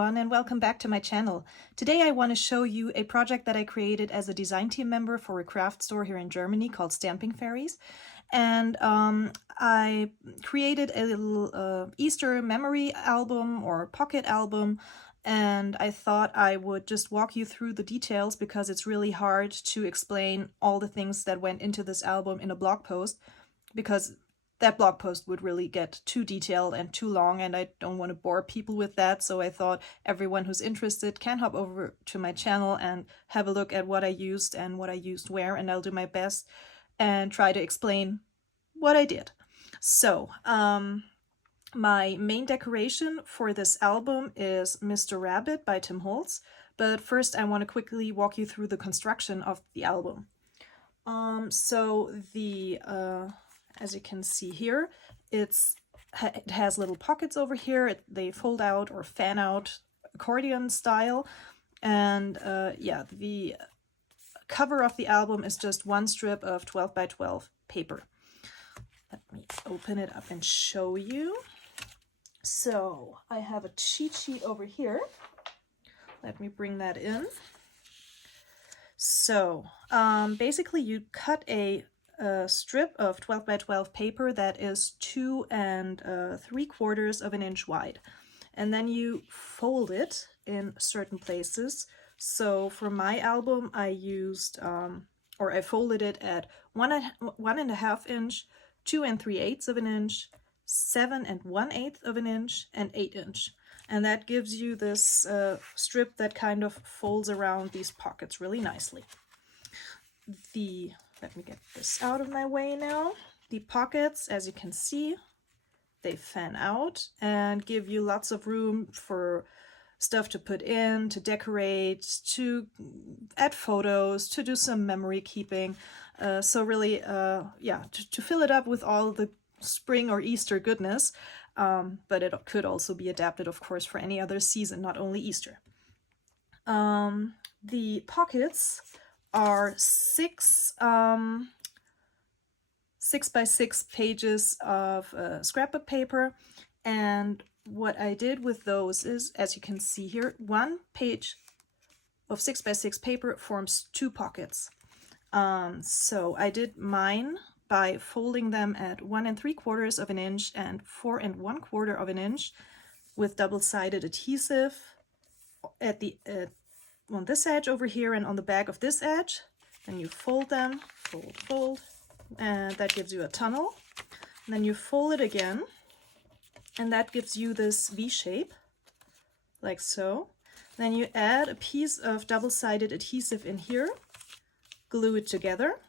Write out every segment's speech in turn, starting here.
everyone, and welcome back to my channel. Today I want to show you a project that I created as a design team member for a craft store here in Germany called Stamping Fairies. And I created a little Easter memory album or pocket album, and I thought I would just walk you through the details because it's really hard to explain all the things that went into this album in a blog post, because that blog post would really get too detailed and too long, and I don't want to bore people with that. So I thought everyone who's interested can hop over to my channel and have a look at what I used and what I used where, and I'll do my best and try to explain what I did. So my main decoration for this album is Mr. Rabbit by Tim Holtz, but first I want to quickly walk you through the construction of the album. As you can see here, it has little pockets over here. They fold out or fan out accordion style. And yeah, the cover of the album is just one strip of 12 by 12 paper. Let me open it up and show you. So I have a cheat sheet over here. Let me bring that in. So basically you cut a strip of 12 by 12 paper that is 2 3/4 of an inch wide, and then you fold it in certain places. So for my album I used I folded it at 1.5 inch, 2 3/8 of an inch, 7 1/8 of an inch, and 8 inch, and that gives you this strip that kind of folds around these pockets really nicely. Let me get this out of my way now. The pockets, as you can see, they fan out and give you lots of room for stuff to put in, to decorate, to add photos, to do some memory keeping. So really, yeah, to fill it up with all the spring or Easter goodness. But it could also be adapted, of course, for any other season, not only Easter. The pockets are 6 by 6 pages of scrapbook paper, and what I did with those is, as you can see here, one page of 6 by 6 paper forms 2 pockets. So I did mine by folding them at 1 3/4 of an inch and 4 1/4 of an inch with double-sided adhesive at the on this edge over here and on the back of this edge. Then you fold them, fold, and that gives you a tunnel. And then you fold it again, and that gives you this V shape, like so. Then you add a piece of double-sided adhesive in here, glue it together.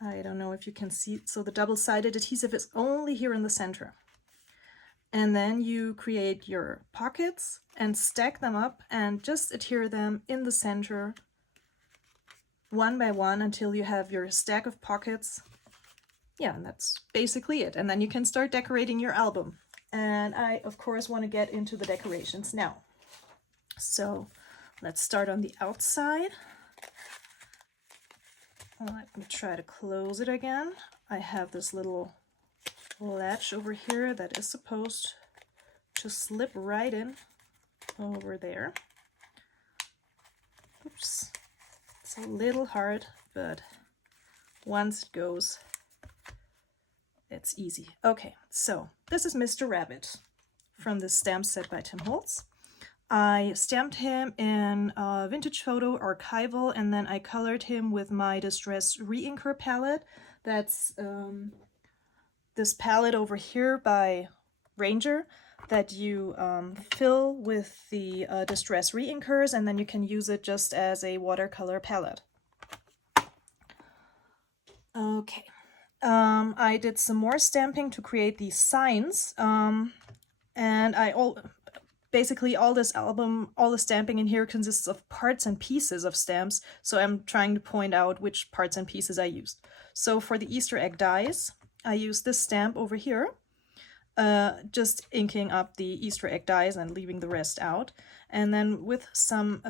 I don't know if you can see, so the double-sided adhesive is only here in the center. And then you create your pockets and stack them up and just adhere them in the center one by one until you have your stack of pockets. Yeah, and that's basically it. And then you can start decorating your album. And I, of course, want to get into the decorations now. So let's start on the outside. Let me try to close it again. I have this little latch over here that is supposed to slip right in over there. Oops, it's a little hard, but once it goes, it's easy. Okay, so this is Mr. Rabbit from the stamp set by Tim Holtz. I stamped him in a vintage photo archival, and then I colored him with my Distress Reinker palette. That's this palette over here by Ranger that you fill with the Distress Reinkers, and then you can use it just as a watercolor palette. Okay, I did some more stamping to create these signs, and basically all this album, all the stamping in here consists of parts and pieces of stamps, so I'm trying to point out which parts and pieces I used. So for the Easter egg dies, I used this stamp over here, just inking up the Easter egg dies and leaving the rest out. And then with some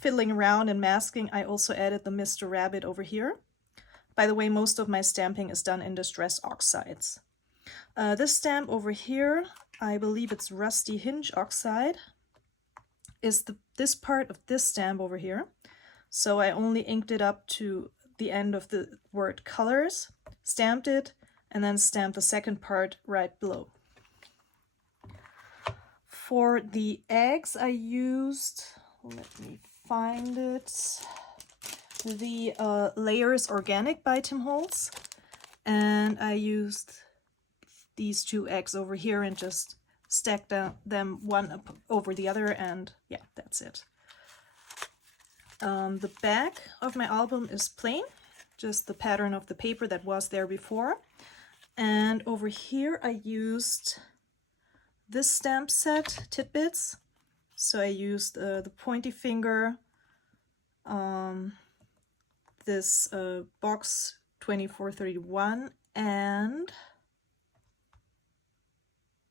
fiddling around and masking, I also added the Mr. Rabbit over here. By the way, most of my stamping is done in Distress Oxides. This stamp over here I believe it's rusty hinge oxide, is this part of this stamp over here. So I only inked it up to the end of the word colors, stamped it, and then stamped the second part right below. For the eggs I used, let me find it, the Layers Organic by Tim Holtz, and I used these 2 eggs over here and just stacked them one up over the other, and yeah, that's it. The back of my album is plain, just the pattern of the paper that was there before. And over here I used this stamp set, Tidbits. So I used the pointy finger, this box 2431, and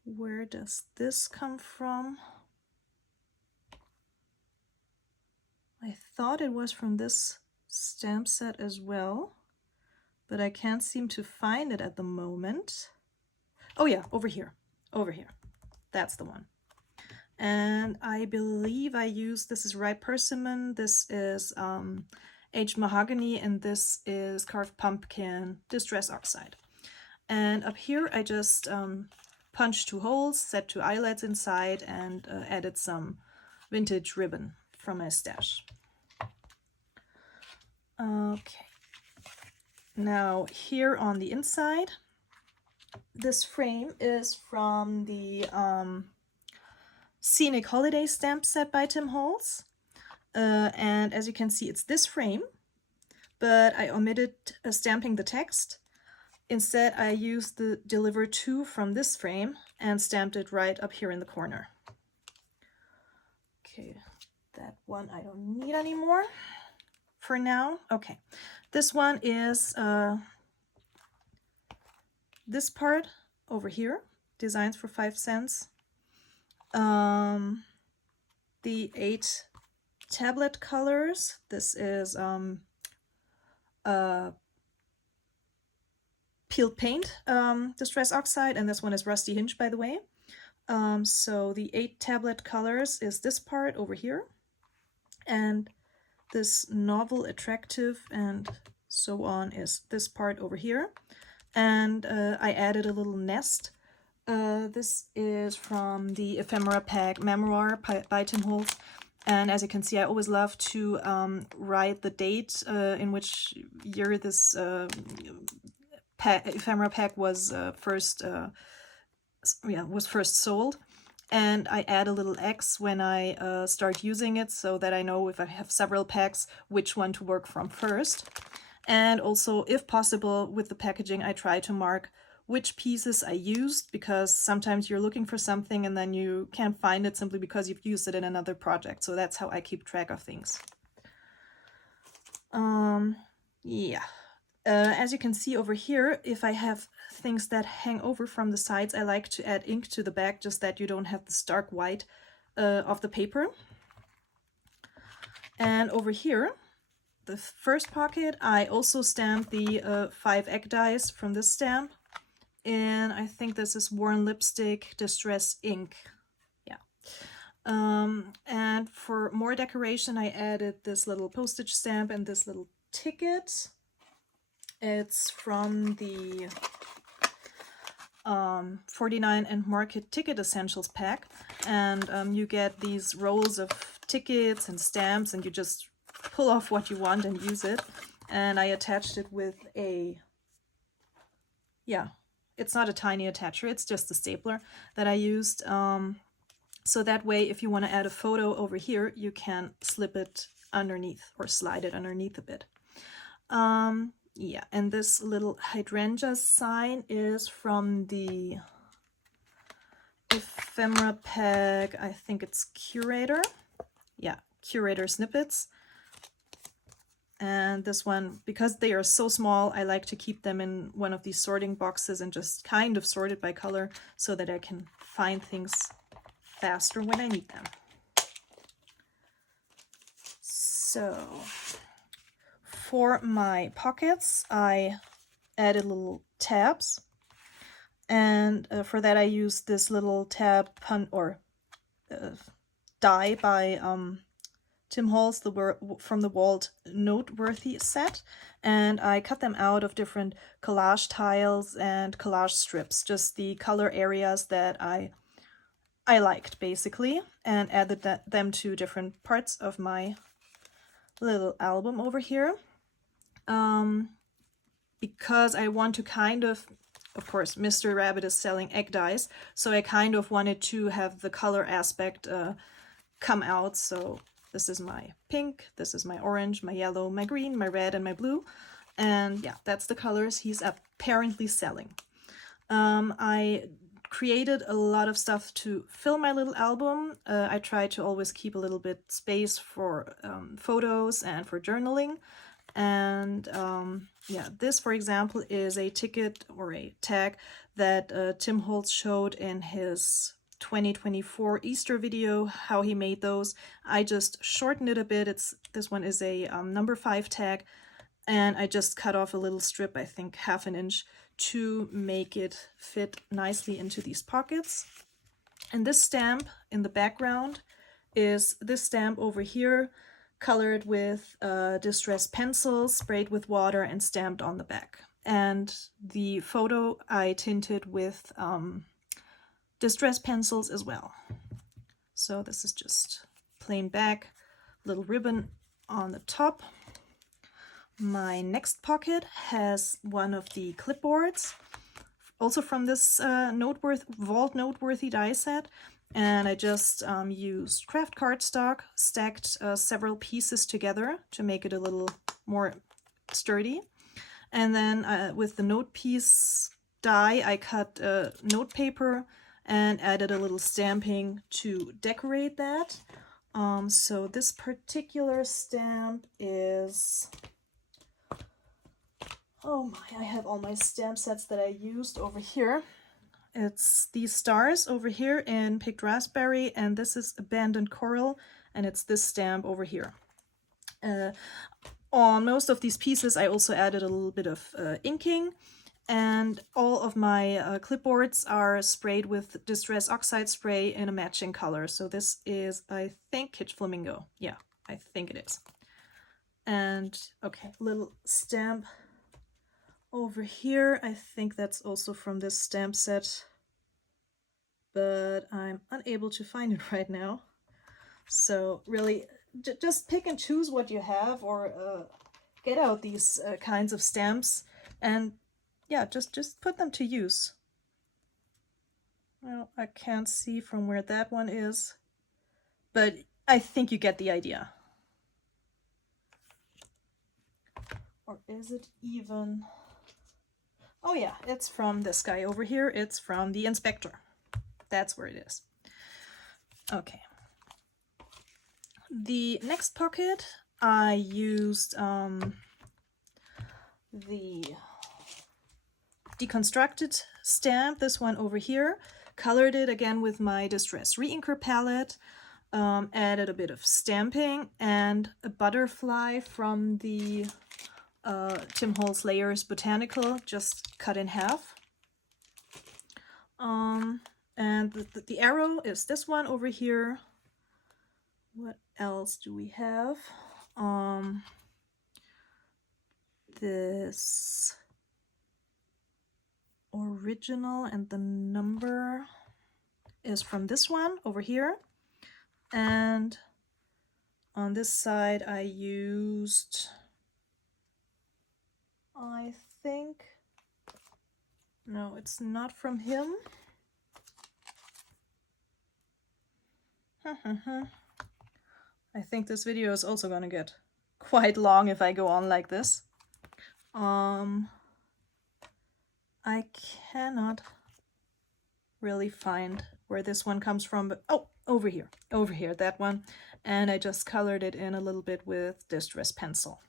where does this come from? I thought it was from this stamp set as well, but I can't seem to find it at the moment. Oh yeah, over here, that's the one. And I believe I used, this is Ripe Persimmon, this is Aged Mahogany, and this is Carved Pumpkin Distress Oxide. And up here I just punched 2 holes, set 2 eyelets inside, and added some vintage ribbon from my stash. Okay, now here on the inside, this frame is from the Scenic Holiday stamp set by Tim Holtz, and as you can see it's this frame, but I omitted stamping the text. Instead I used the Deliver To from this frame and stamped it right up here in the corner. Okay, that one I don't need anymore for now. Okay, this one is this part over here, Designs for 5 cents. The 8 tablet colors. This is Peeled Paint Distress Oxide, and this one is Rusty Hinge, by the way. So the 8 tablet colors is this part over here, and this Novel, Attractive, and so on is this part over here. And I added a little nest. This is from the Ephemera Pack Memoir by Tim Holtz. And as you can see, I always love to write the date in which year this ephemera pack was first sold. And I add a little X when I start using it, so that I know if I have several packs, which one to work from first. And also, if possible, with the packaging, I try to mark which pieces I used, because sometimes you're looking for something and then you can't find it simply because you've used it in another project. So that's how I keep track of things. Yeah. As you can see over here, if I have things that hang over from the sides, I like to add ink to the back, just that you don't have the stark white of the paper. And over here, the first pocket, I also stamped the 5 egg dies from this stamp. And I think this is Worn Lipstick Distress Ink. Yeah. And for more decoration, I added this little postage stamp and this little ticket. It's from the 49 and Market Ticket Essentials pack. And you get these rolls of tickets and stamps, and you just pull off what you want and use it. And I attached it with a, yeah, it's not a tiny attacher, it's just a stapler that I used. So that way, if you want to add a photo over here, you can slip it underneath or slide it underneath a bit. Yeah, and this little hydrangea sign is from the Ephemera Pack, I think it's Curator. Yeah, Curator Snippets. And this one, because they are so small, I like to keep them in one of these sorting boxes and just kind of sort it by color so that I can find things faster when I need them. So for my pockets, I added little tabs, And for that I used this little tab die by Tim Holtz from the Walt Noteworthy set, and I cut them out of different collage tiles and collage strips, just the color areas that I liked basically, and added them to different parts of my little album over here. Because I want to kind of course, Mr. Rabbit is selling egg dyes, so I kind of wanted to have the color aspect come out. So this is my pink, this is my orange, my yellow, my green, my red, and my blue. And yeah, that's the colors he's apparently selling. I created a lot of stuff to fill my little album. I try to always keep a little bit space for photos and for journaling. And yeah, this, for example, is a ticket or a tag that Tim Holtz showed in his 2024 Easter video, how he made those. I just shortened it a bit. This one is a number 5 tag, and I just cut off a little strip, I think 1/2 inch, to make it fit nicely into these pockets. And this stamp in the background is this stamp over here, colored with distress pencils, sprayed with water, and stamped on the back. And the photo I tinted with distress pencils as well. So this is just plain back, little ribbon on the top. My next pocket has one of the clipboards, also from this Vault Noteworthy die set. And I just used craft cardstock, stacked several pieces together to make it a little more sturdy. And then with the note piece die, I cut note paper and added a little stamping to decorate that. So this particular stamp is... Oh my, I have all my stamp sets that I used over here. It's these stars over here in Picked Raspberry, and this is Abandoned Coral, and it's this stamp over here. On most of these pieces I also added a little bit of inking, and all of my clipboards are sprayed with Distress Oxide spray in a matching color. So this is, I think, Kitsch Flamingo. Yeah, I think it is. And okay, little stamp over here. I think that's also from this stamp set, but I'm unable to find it right now. So really, just pick and choose what you have, or get out these kinds of stamps, and yeah, just put them to use. Well, I can't see from where that one is, but I think you get the idea. Or is it even... Oh yeah, it's from this guy over here. It's from the Inspector. That's where it is. Okay. The next pocket, I used the deconstructed stamp, this one over here. Colored it again with my Distress Reinker palette. Added a bit of stamping and a butterfly from the Tim Holtz Layers Botanical, just cut in half. And the arrow is this one over here. What else do we have? This original, and the number is from this one over here. And on this side I used, I think, no, it's not from him. I think this video is also gonna get quite long if I go on like this. I cannot really find where this one comes from, but oh, over here, that one. And I just colored it in a little bit with Distress Pencil.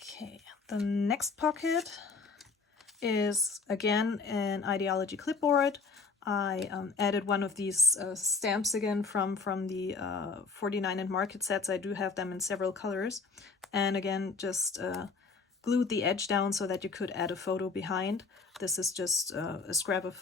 Okay, the next pocket is again an idea-ology clipboard. I added one of these stamps again from the 49 and Market sets. I do have them in several colors. And again, just glued the edge down so that you could add a photo behind. This is just a scrap of,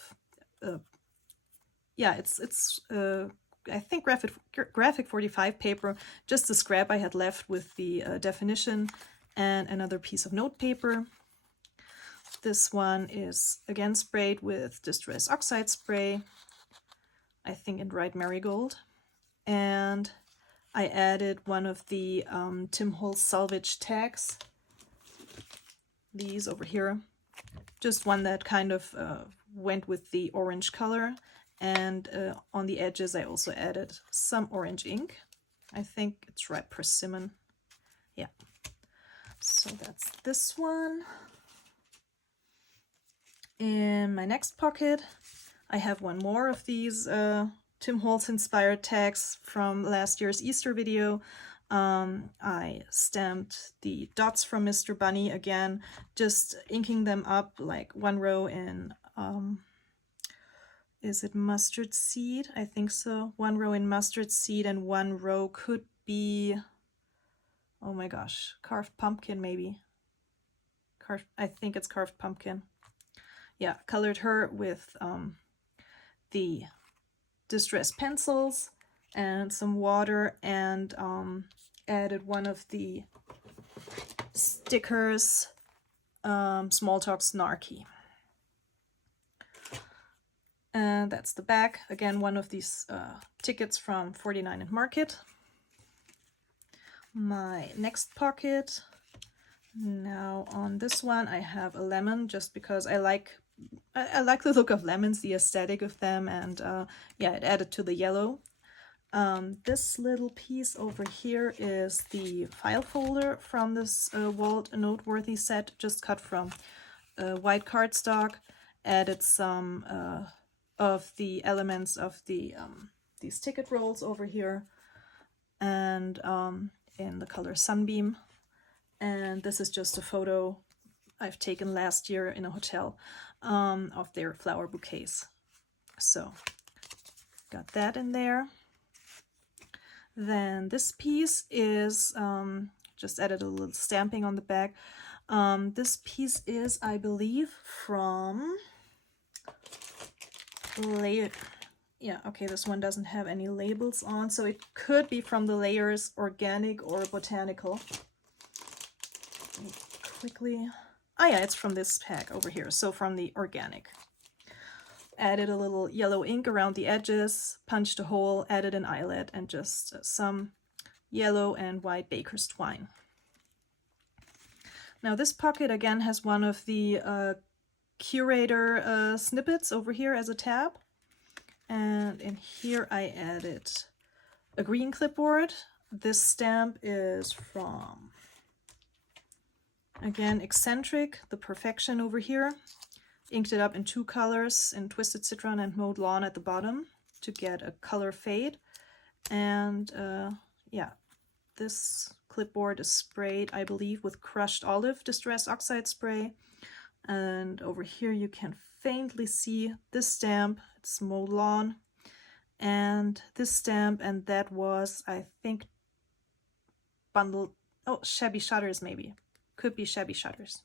yeah, it's I think graphic 45 paper, just a scrap I had left with the definition, and another piece of note paper. This one is again sprayed with Distress Oxide spray, I think in Dried Marigold. And I added one of the Tim Holtz salvage tags, these over here. Just one that kind of went with the orange color. And on the edges I also added some orange ink. I think it's Red Persimmon. Yeah. So that's this one. In my next pocket I have one more of these Tim Holtz inspired tags from last year's Easter video. I stamped the dots from Mr. Bunny again, just inking them up like one row in, is it mustard seed? I think so. One row in mustard seed and one row could be, oh my gosh, carved pumpkin maybe. I think it's carved pumpkin. Yeah, colored her with the Distress pencils and some water, and added one of the stickers, Small Talk Snarky. And that's the back. Again, one of these tickets from 49 and Market. My next pocket. Now on this one I have a lemon, just because I like the look of lemons, the aesthetic of them, and yeah, it added to the yellow. This little piece over here is the file folder from this Walt Noteworthy set, just cut from white cardstock. Added some of the elements of the these ticket rolls over here, and in the color Sunbeam. And this is just a photo I've taken last year in a hotel of their flower bouquets. So got that in there. Then this piece is, just added a little stamping on the back. This piece is, I believe, from yeah, okay, this one doesn't have any labels on, so it could be from the Layers Organic or Botanical. Quickly, oh yeah, it's from this pack over here, so from the Organic. Added a little yellow ink around the edges, punched a hole, added an eyelet, and just some yellow and white baker's twine. Now this pocket again has one of the curator snippets over here as a tab, and in here I added a green clipboard. This stamp is from, again, Eccentric, the Perfection over here. Inked it up in two colors, in Twisted Citron and Mowed Lawn at the bottom to get a color fade. And yeah, this clipboard is sprayed, I believe, with Crushed Olive Distress Oxide spray. And over here you can faintly see this stamp, it's Mowed Lawn, and this stamp, and that was, I think, bundled, oh, Shabby Shutters maybe. Could be Shabby Shutters.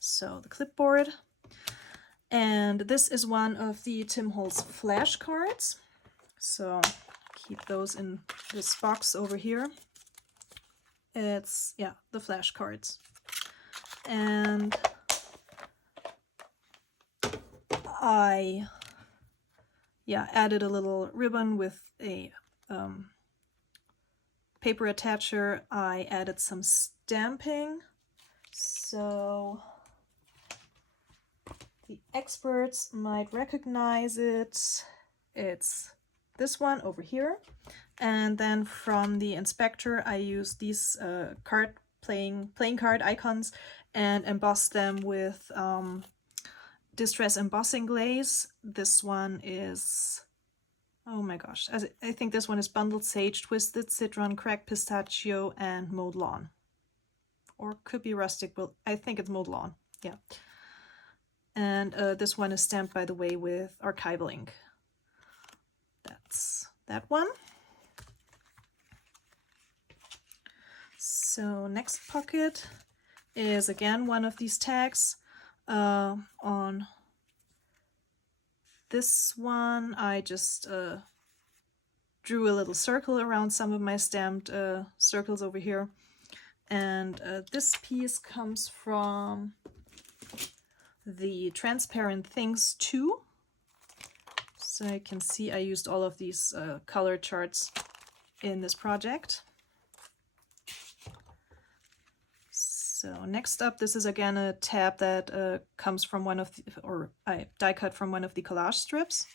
So the clipboard. And this is one of the Tim Holtz flashcards. So keep those in this box over here. It's, yeah, the flashcards. And I, yeah, added a little ribbon with a paper attacher. I added some stamping. So the experts might recognize it. It's this one over here. And then from the inspector, I used these playing card icons and embossed them with Distress embossing glaze. This one is, oh my gosh, I think this one is Bundled Sage, Twisted Citron, Cracked Pistachio, and Mowed Lawn. Or could be Rustic, but I think it's Mowed Lawn, yeah. And this one is stamped, by the way, with archival ink. That's that one. So next pocket, is again one of these tags. On this one, I just drew a little circle around some of my stamped circles over here. And this piece comes from the Transparent Things 2. So you can see I used all of these color charts in this project. So next up, this is again a tab that comes from one of the, or I die cut from one of the collage strips.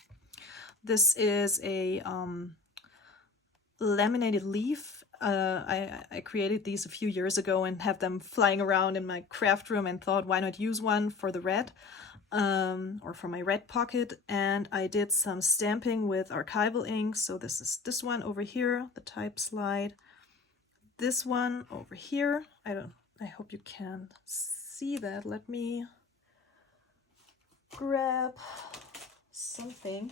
This is a laminated leaf. I created these a few years ago and have them flying around in my craft room and thought, why not use one for the red, or for my red pocket. And I did some stamping with archival ink. So this is this one over here, the type slide. This one over here. I hope you can see that. Let me grab something.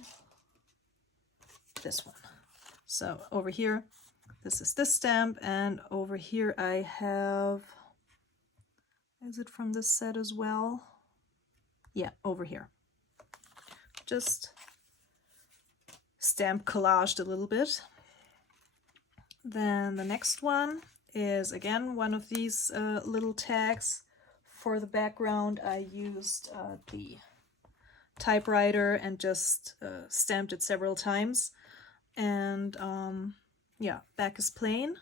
This one. So over here, this is this stamp, and over here I have, is it from this set as well? Yeah, over here. Just stamp collaged a little bit. Then the next one is again one of these little tags. For the background, I used the typewriter and just stamped it several times. And yeah, back is plain.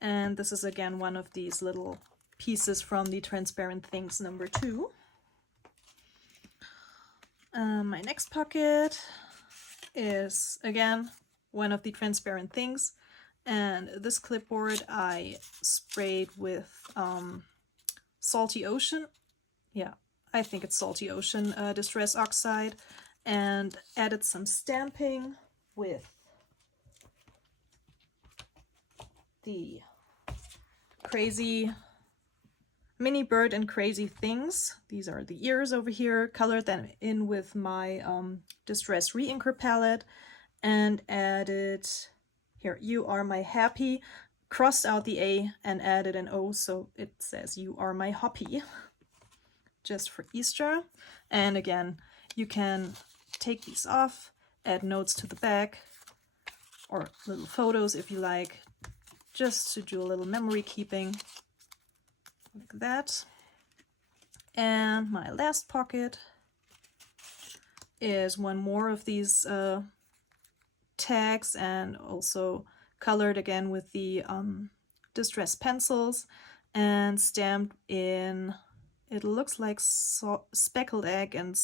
And this is again one of these little pieces from the Transparent Things number 2. My next pocket is again one of the Transparent Things. And this clipboard I sprayed with Salty Ocean. Yeah, I think it's Salty Ocean Distress Oxide, and added some stamping with the Crazy Mini Bird and Crazy Things. These are the ears over here, colored them in with my Distress Reinker palette, and added, here, You Are My Happy, crossed out the A and added an O, so it says You Are My Hoppy, just for Easter. And again, you can take these off, add notes to the back, or little photos if you like, just to do a little memory keeping, like that. And my last pocket is one more of these tags, and also colored again with the Distress pencils and stamped in, it looks like speckled egg and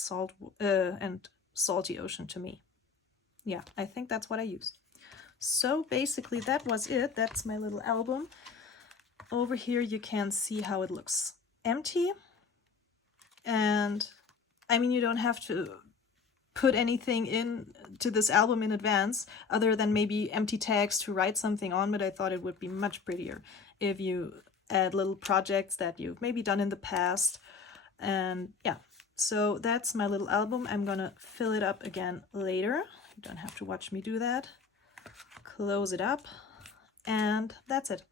Salty Ocean to me. Yeah, I think that's what I used. So basically that was it. That's my little album. Over here you can see how it looks empty. And I mean, you don't have to put anything in to this album in advance other than maybe empty tags to write something on, but I thought it would be much prettier if you add little projects that you've maybe done in the past. And yeah, so that's my little album. I'm gonna fill it up again later. You don't have to watch me do that. Close it up, and that's it.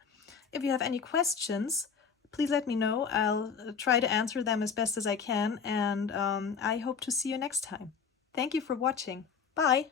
If you have any questions, please let me know. I'll try to answer them as best as I can, and I hope to see you next time. Thank you for watching. Bye!